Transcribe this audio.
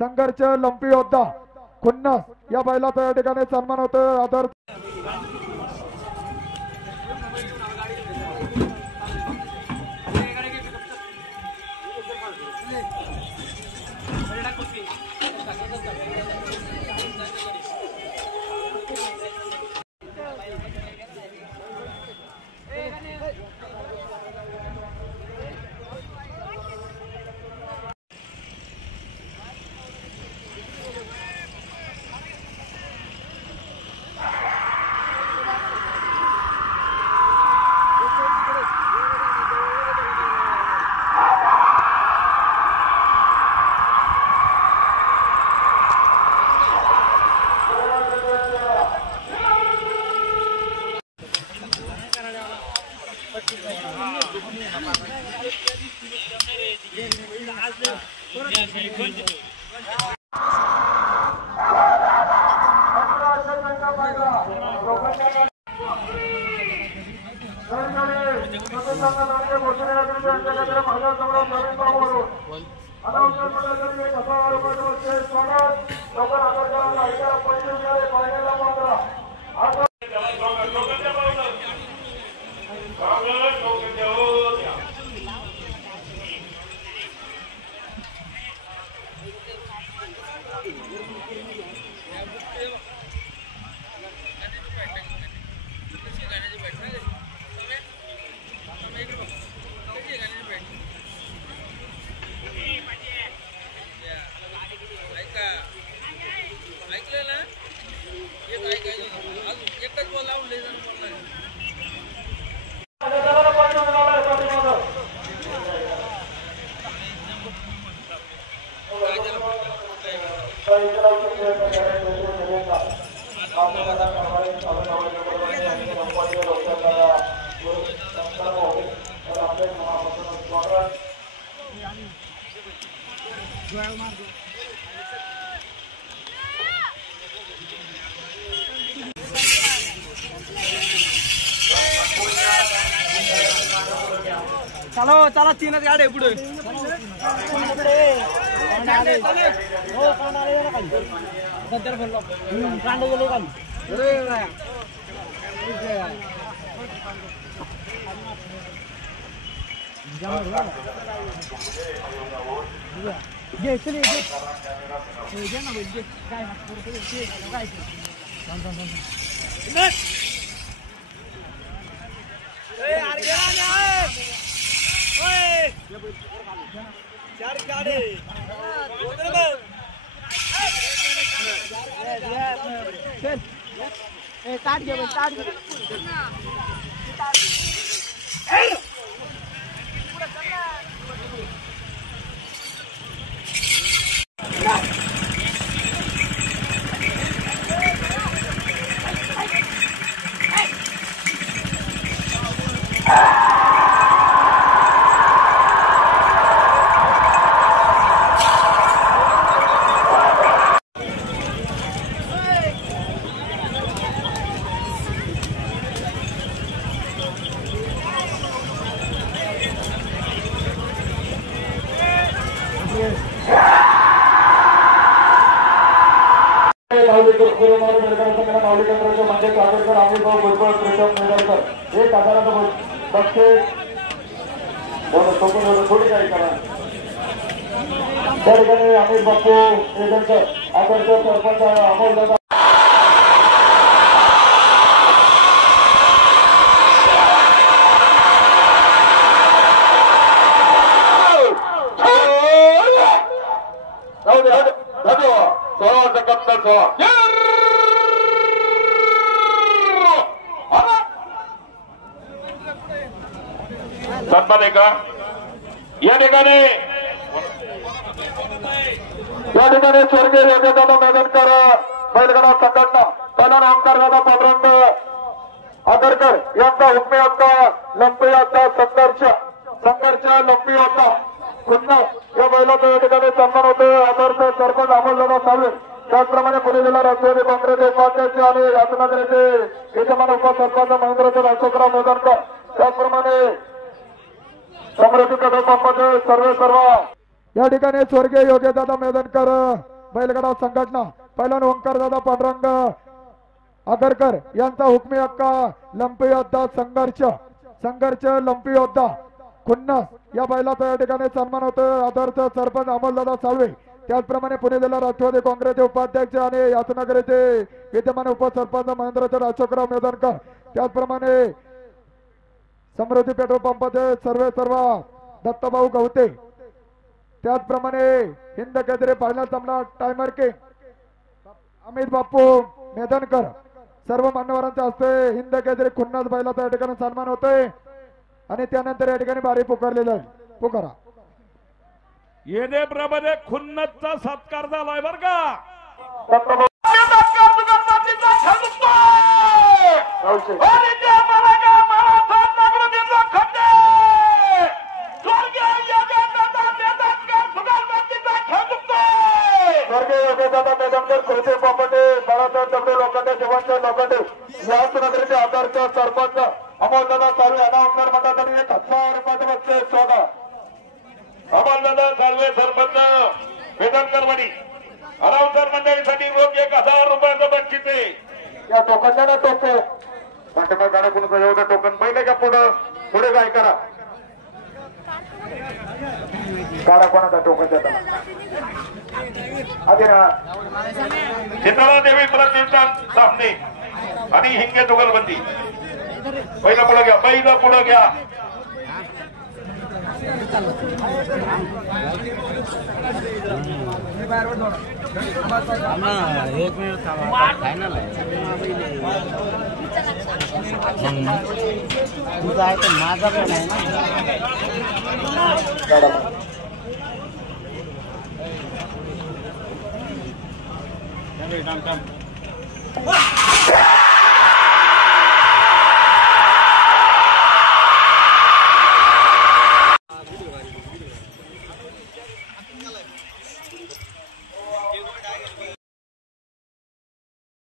संघर्ष लंपी योद्धा खुन्नस या बैलाचा या ठिकाणी सन्मान होतो आदर चलो चला तीनच गाड्या पुढे चार गाडी काट घे काट घे अमित बापू आदर्श सरपंच अमोल दादा सन्मान आहे का या ठिकाणी स्वर्गीय योगेदादा मेदनकर बैलगाडा संघटना पहिला नामदार दादा पांडुरंग आदरकर यांचा हुकमे होता लंपी होता संघर्ष लंपी होता पुन्हा या बैलाचा या ठिकाणी सन्मान होतो आदर्श सरपंच अमोलदादा सावळे त्याचप्रमाणे पुणे जिल्हा राष्ट्रवादी काँग्रेस उपाध्यक्ष आणि यातनगरचे यजमान उपसरपंच महेंद्रचंद अशोकराव मेदनकर त्याचप्रमाणे समृद्धी कदम सर्व या ठिकाणी स्वर्गीय योगेशदादा मेदनकर बैलगाडा संघटना पहिला ओंकार दादा पांडुरंग आगरकर यांचा हुकमी हक्का लंपी योद्धा संघर्ष लंपी योद्धा खुन्नस या बैलाचा या ठिकाणी सन्मान होतोय आदर्श सरपंच अमोलदादा साळवे त्याचप्रमाणे पुणे जिल्हा राष्ट्रवादी काँग्रेसचे उपाध्यक्ष आणि यातनगरचे विद्यमान उपसरपंच महेंद्रचंद्र अशोकराव मेदनकर त्याचप्रमाणे समृद्धी पेट्रोल पंपाचे सर्व दत्तभाऊ गवते त्याचप्रमाणे हिंद केसरी फायनल सामना टायमर किंग अमित बापू मेदनकर सर्व मान्यवरांच्या हस्ते हिंद केसरी खुन्नस बैलाचा या ठिकाणी सन्मान होतोय आणि त्यानंतर या ठिकाणी बारी पुकारलेलं आहे पुकारा येणे प्रमाणे खुन्नसचा सत्कार झालाय बर का कृषी प्रॉपर्टी बाळासाहेब दगडे लोखंडे शिवांचे लोखंडे याच नगरीचे आदर्श सरपंच अमोलदादा साळवे अनाउन्सर मंडळाकडे 1000 रुपयाचे बक्षीस सोडा अमोलदादा साळवे सरपंच मेदनकरवाडी अनाउन्सर मंडळीसाठी रोज 1000 रुपयाचं बक्षीस आहे या टोकनला ना टोको पाठीमाग गाड्या कोण एवढं टोकन पहिले का पुढे काय करा गाडा कोणाचा टोकन देता चित्रा देवी प्रतिष्ठान सामने आणि हिंगे जुगलबंदी पहिला पुढे घ्या एक मिनिट फायनल आहे तुझा आहे तर माझा पण आहे ना